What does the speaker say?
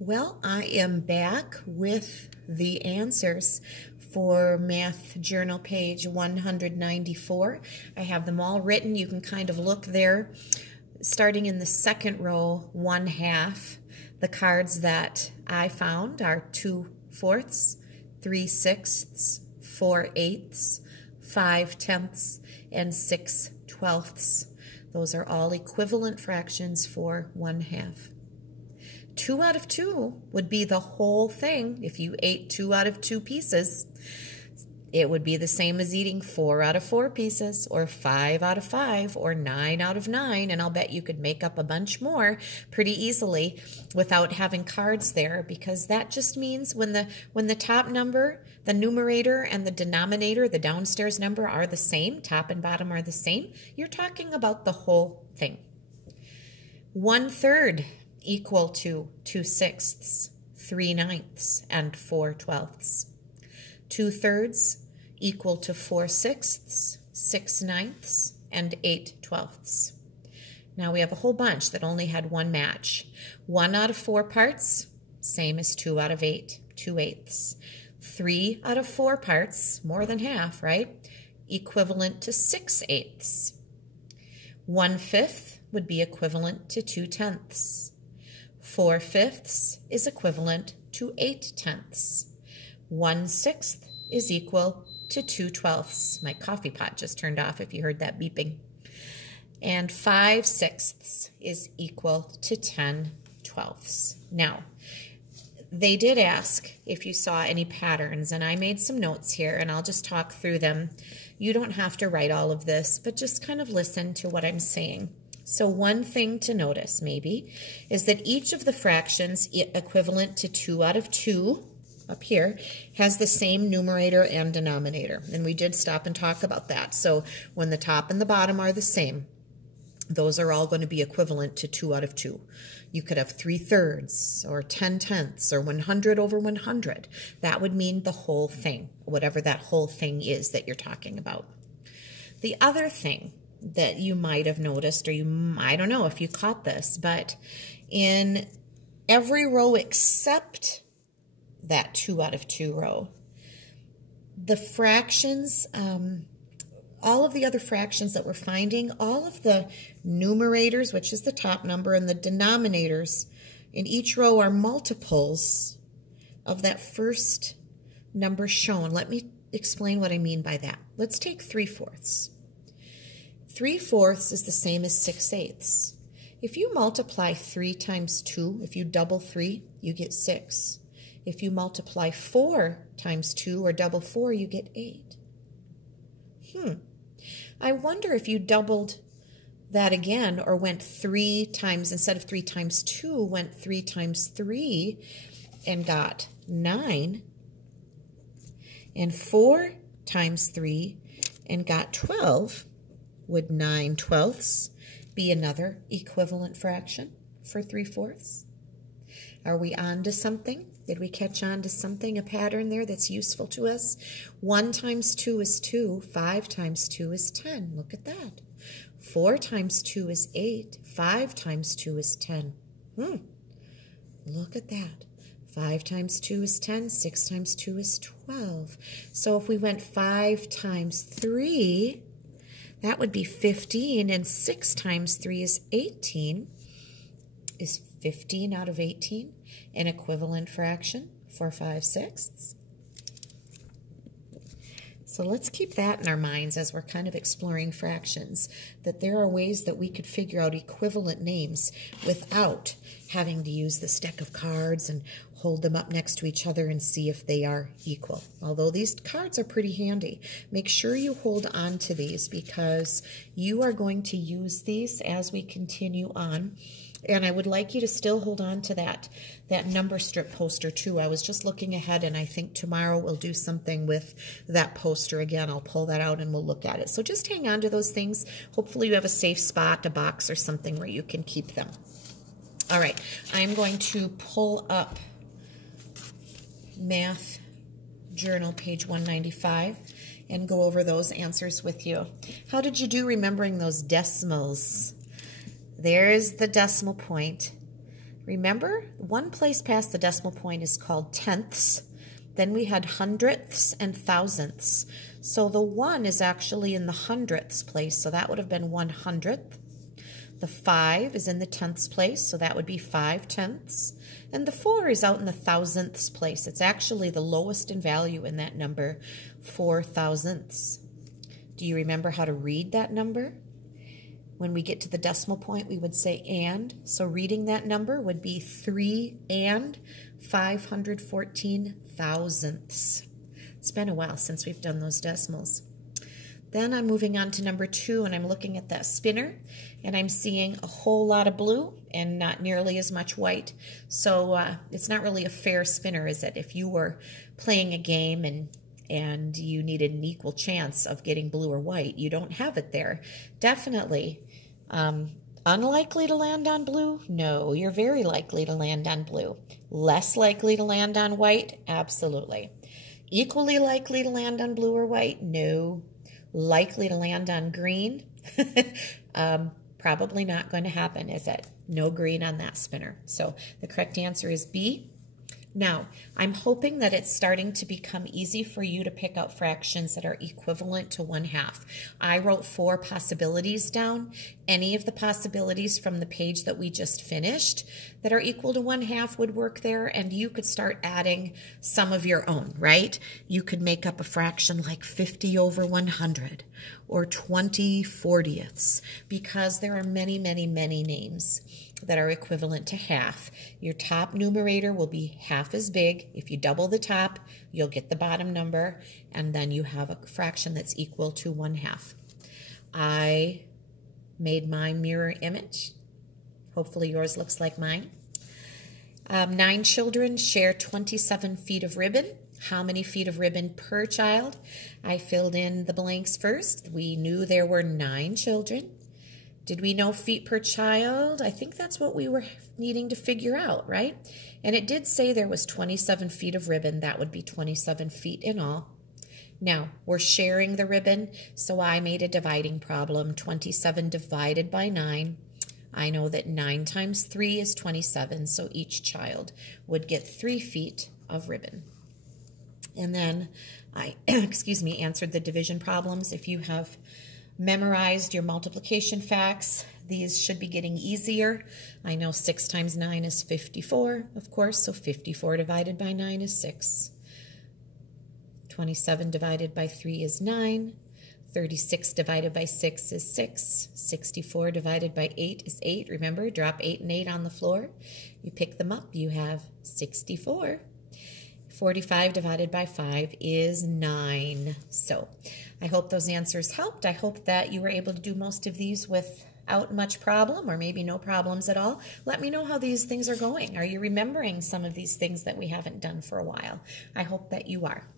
Well, I am back with the answers for Math Journal page 194. I have them all written. You can kind of look there. Starting in the second row, 1/2. The cards that I found are 2/4, 3/6, 4/8, 5/10, and 6/12. Those are all equivalent fractions for 1/2. 2 out of 2 would be the whole thing. If you ate 2 out of 2 pieces, it would be the same as eating 4 out of 4 pieces, or 5 out of 5, or 9 out of 9, and I'll bet you could make up a bunch more pretty easily without having cards there, because that just means when the top number, the numerator, and the denominator, the downstairs number, are the same, top and bottom are the same, you're talking about the whole thing. 1/3 equal to 2/6, 3/9, and 4/12. 2/3 equal to 4/6, 6/9, and 8/12. Now we have a whole bunch that only had one match. 1 out of 4 parts, same as 2 out of 8, 2/8. 3 out of 4 parts, more than half, right? Equivalent to 6/8. 1/5 would be equivalent to 2/10. 4/5 is equivalent to 8/10. 1/6 is equal to 2/12. My coffee pot just turned off if you heard that beeping. And 5/6 is equal to 10/12. Now, they did ask if you saw any patterns, and I made some notes here, and I'll just talk through them. You don't have to write all of this, but just kind of listen to what I'm saying. So one thing to notice, maybe, is that each of the fractions equivalent to 2 out of 2 up here has the same numerator and denominator. And we did stop and talk about that. So when the top and the bottom are the same, those are all going to be equivalent to 2 out of 2. You could have 3/3 or 10/10 or 100 over 100. That would mean the whole thing, whatever that whole thing is that you're talking about. The other thing that you might have noticed, or I don't know if you caught this, but in every row except that 2 out of 2 row, the fractions, all of the other fractions that we're finding, all of the numerators, which is the top number, and the denominators in each row are multiples of that first number shown. Let me explain what I mean by that. Let's take 3/4. 3/4 is the same as 6/8. If you multiply 3 times 2, if you double 3, you get 6. If you multiply 4 times 2 or double 4, you get 8. I wonder if you doubled that again, or went 3 times, instead of 3 times 2, went 3 times 3 and got 9, and 4 times 3 and got 12, would 9/12 be another equivalent fraction for 3/4? Are we on to something? Did we catch on to something, a pattern there that's useful to us? 1 times 2 is 2. 5 times 2 is 10. Look at that. 4 times 2 is 8. 5 times 2 is 10. Look at that. 5 times 2 is 10. 6 times 2 is 12. So if we went 5 times 3, that would be 15, and 6 times 3 is 18. Is 15 out of 18 an equivalent fraction for 5/6? So let's keep that in our minds as we're kind of exploring fractions, that there are ways that we could figure out equivalent names without having to use this deck of cards and hold them up next to each other and see if they are equal. Although these cards are pretty handy, make sure you hold on to these, because you are going to use these as we continue on. And I would like you to still hold on to that number strip poster too. I was just looking ahead, and I think tomorrow we'll do something with that poster again. I'll pull that out and we'll look at it. So just hang on to those things. Hopefully you have a safe spot, a box or something where you can keep them. All right, I'm going to pull up Math Journal, page 195, and go over those answers with you. How did you do remembering those decimals? There's the decimal point. Remember, one place past the decimal point is called tenths. Then we had hundredths and thousandths. So the 1 is actually in the hundredths place, so that would have been 100th. The 5 is in the tenths place, so that would be 5/10ths. And the 4 is out in the thousandths place. It's actually the lowest in value in that number, 4 thousandths. Do you remember how to read that number? When we get to the decimal point, we would say and. So reading that number would be 3 and 514 thousandths. It's been a while since we've done those decimals. Then I'm moving on to number 2, and I'm looking at that spinner, and I'm seeing a whole lot of blue and not nearly as much white. So it's not really a fair spinner, is it? If you were playing a game and you needed an equal chance of getting blue or white, you don't have it there. Definitely. Unlikely to land on blue? No, you're very likely to land on blue. Less likely to land on white? Absolutely. Equally likely to land on blue or white? No. Likely to land on green? Probably not going to happen, is it? No green on that spinner. So the correct answer is B. Now, I'm hoping that it's starting to become easy for you to pick out fractions that are equivalent to 1/2. I wrote 4 possibilities down. Any of the possibilities from the page that we just finished that are equal to 1/2 would work there, and you could start adding some of your own, right? You could make up a fraction like 50/100 or 20/40ths, because there are many, many, many names that are equivalent to half. Your top numerator will be half as big. If you double the top, you'll get the bottom number, and then you have a fraction that's equal to 1/2. I made my mirror image. Hopefully yours looks like mine. 9 children share 27 feet of ribbon. How many feet of ribbon per child? I filled in the blanks first. We knew there were 9 children. Did we know feet per child? I think that's what we were needing to figure out, right? And it did say there was 27 feet of ribbon. That would be 27 feet in all. Now, we're sharing the ribbon, so I made a dividing problem. 27 divided by 9. I know that 9 times 3 is 27, so each child would get 3 feet of ribbon. And then I, answered the division problems. If you have memorized your multiplication facts, these should be getting easier. I know 6 times 9 is 54, of course, so 54 divided by 9 is 6. 27 divided by 3 is 9. 36 divided by 6 is 6. 64 divided by 8 is 8. Remember, drop 8 and 8 on the floor. You pick them up, you have 64. 45 divided by 5 is 9. So I hope those answers helped. I hope that you were able to do most of these without much problem, or maybe no problems at all. Let me know how these things are going. Are you remembering some of these things that we haven't done for a while? I hope that you are.